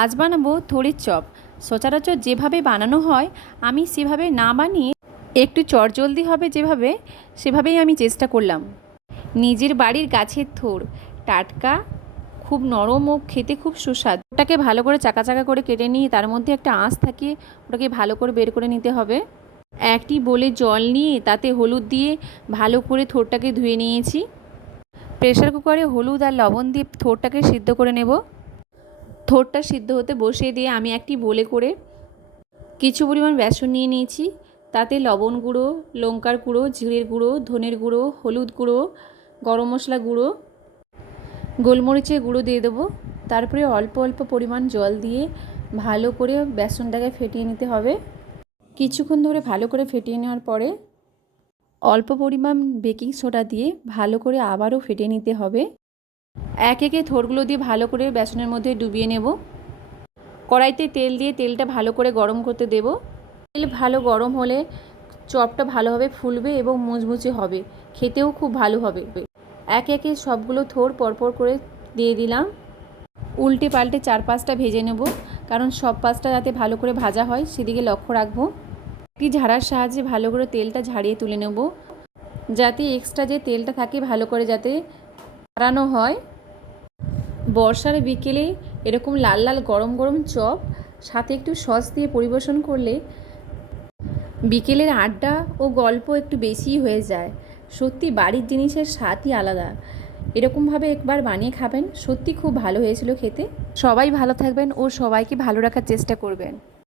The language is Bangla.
আজ বানাবো থোড়ের চপ। সচরাচর যেভাবে বানানো হয় আমি সেভাবে না বানিয়ে একটু চটজলদি হবে যেভাবে, সেভাবেই আমি চেষ্টা করলাম। নিজের বাড়ির গাছের থোড়, টাটকা, খুব নরম ও খেতে খুব সুস্বাদু। ওটাকে ভালো করে চাকা চাকা করে কেটে নিয়ে তার মধ্যে একটা আঁশ থাকে, ওটাকে ভালো করে বের করে নিতে হবে। একটি বোলে জল নিয়ে তাতে হলুদ দিয়ে ভালো করে থোড়টাকে ধুয়ে নিয়েছি। প্রেসার কুকারে হলুদ আর লবণ দিয়ে থোড়টাকে সিদ্ধ করে নেব। থোড়টা সিদ্ধ হতে বসিয়ে দিয়ে আমি একটি বোলে করে কিছু পরিমাণ বেসন নিয়ে নিয়েছি। তাতে লবণ গুঁড়ো, লঙ্কার গুঁড়ো, জিরের গুঁড়ো, ধনের গুঁড়ো, হলুদ গুঁড়ো, গরম মশলা গুঁড়ো, গোলমরিচের গুঁড়ো দিয়ে দেবো। তারপরে অল্প অল্প পরিমাণ জল দিয়ে ভালো করে বেসনটাকে ফেটিয়ে নিতে হবে। কিছুক্ষণ ধরে ভালো করে ফেটিয়ে নেওয়ার পরে অল্প পরিমাণ বেকিং সোডা দিয়ে ভালো করে আবারও ফেটিয়ে নিতে হবে। এক একে থোড়গুলো দিয়ে ভালো করে বেসনের মধ্যে ডুবিয়ে নেব। কড়াইতে তেল দিয়ে তেলটা ভালো করে গরম করতে দেব। তেল ভালো গরম হলে চপটা ভালোভাবে ফুলবে এবং মুচমুচে হবে, খেতেও খুব ভালো হবে। একে একে সবগুলো থোড় পরপর করে দিয়ে দিলাম। উল্টে পাল্টে 4-5টা ভেজে নেব, কারণ সব পাশটা যাতে ভালো করে ভাজা হয় সেদিকে লক্ষ্য রাখবো। একটি ঝাড়ার সাহায্যে ভালো করে তেলটা ঝাড়িয়ে তুলে নেব, যাতে এক্সট্রা যে তেলটা থাকে ভালো করে যাতে ছাড়ানো হয়। বর্ষার বিকেলে এরকম লাল লাল গরম গরম চপ সাথে একটু সস দিয়ে পরিবেশন করলে বিকেলের আড্ডা ও গল্প একটু বেশিই হয়ে যায়। সত্যি বাড়ির জিনিসের স্বাদই আলাদা। এরকমভাবে একবার বানিয়ে খাবেন, সত্যি খুব ভালো হয়েছিল খেতে। সবাই ভালো থাকবেন ও সবাইকে ভালো রাখার চেষ্টা করবেন।